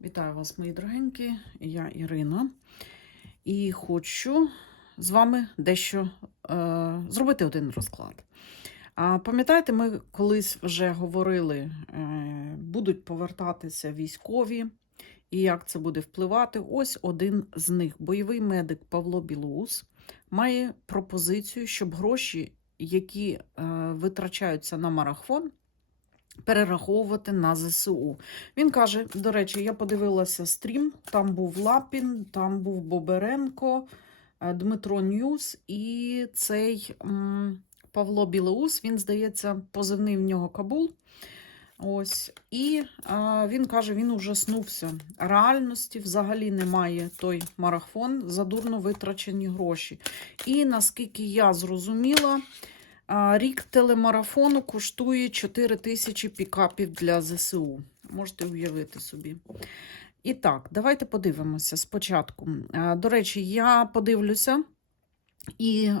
Вітаю вас, мої дорогенькі. Я Ірина. І хочу з вами дещо е, зробити один розклад. А пам'ятаєте, ми колись вже говорили, е, будуть повертатися військові, і як це буде впливати. Ось один з них, бойовий медик Павло Білоус, має пропозицію, щоб гроші, які е, витрачаються на марафон, перераховувати на ЗСУ. Він каже: до речі, я подивилася стрім, там був Лапін, там був Боберенко, е, Дмитро Ньюс і цей Павло Білоус, він, здається, позивний в нього Кабул. Ось. І а, він каже, він ужаснувся. Реальності взагалі немає той марафон, задурно витрачені гроші. І наскільки я зрозуміла, Рік телемарафону коштує 4 тисячі пікапів для ЗСУ. Можете уявити собі. І так, давайте подивимося спочатку. До речі, я подивлюся і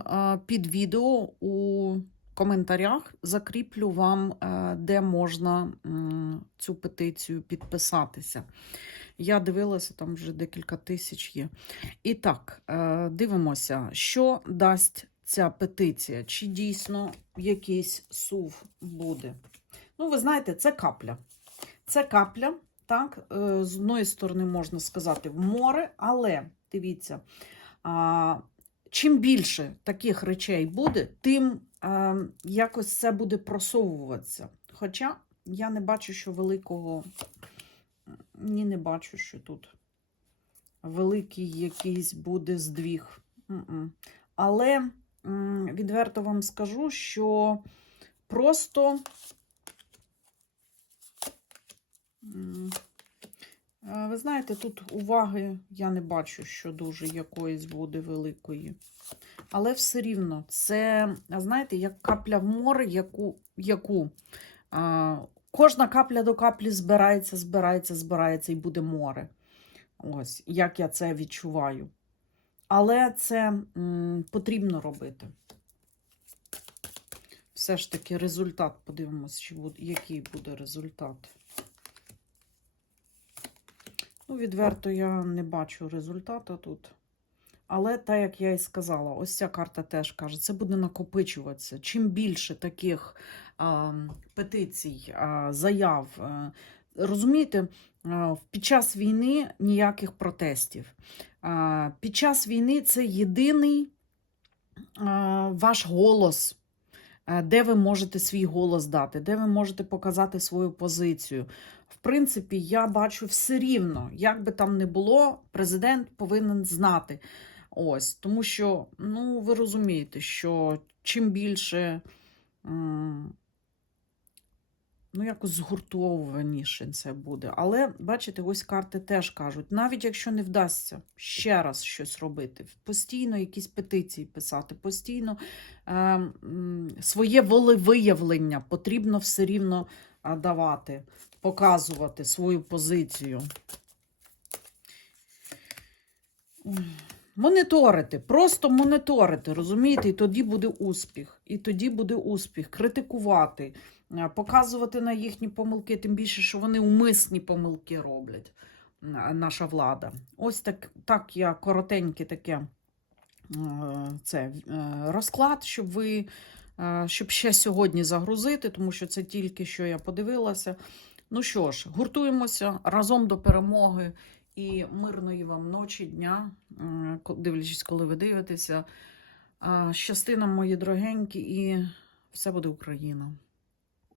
під відео у коментарях закріплю вам, де можна цю петицію підписатися. Я дивилася, там вже декілька тисяч є. І так, е, дивимося, що дасть ця петиція, чи дійсно якийсь сув буде. Ну, ви знаєте, це капля. Це капля, так, е, з одної сторони, можна сказати, в море, але дивіться, чим більше таких речей буде, тим а, якось це буде просовуватися. Хоча я не бачу, що великого, ні, не бачу, що тут великий якийсь буде здвіг. Але відверто вам скажу, що просто. е, Ви знаєте, тут уваги я не бачу, що дуже якоїсь буде великої. Але все рівно, це, знаєте, як капля в море, яку, яку а, кожна капля до каплі збирається, збирається, збирається і буде море. Ось, як я це відчуваю. Але це потрібно робити. Все ж таки результат, подивимося, чи буде, який буде результат. Ну, відверто я не бачу результату тут. Але так, як я і сказала, ось ця карта теж каже, це буде накопичуватися. Чим більше таких а, петицій, а, заяв. А, розумієте, під час війни ніяких протестів. Під час війни це єдиний ваш голос. Де ви можете свій голос дати, де ви можете показати свою позицію. В принципі, я бачу все рівно, як би там не було, президент повинен знати. Ось, тому що, ну, ви розумієте, що чим більше, ну, якось згуртованіше це буде. Але, бачите, ось карти теж кажуть, навіть якщо не вдасться ще раз щось робити, постійно якісь петиції писати, постійно е, своє волевиявлення потрібно все рівно давати, показувати свою позицію. Ой. Моніторити, просто моніторити, розумієте, і тоді буде успіх. І тоді буде успіх. Критикувати, е, показувати на їхні помилки, тим більше, що вони умисні помилки роблять, е, наша влада. Ось так, так я коротеньке таке е, це, розклад, щоб ви щоб ще сьогодні загрузити, тому що це тільки що я подивилася. Ну що ж, гуртуємося разом до перемоги. І мирної вам ночі, дня, дивлячись, коли ви дивитеся. А, Щасти нам, мої дорогенькі, і все буде Україна.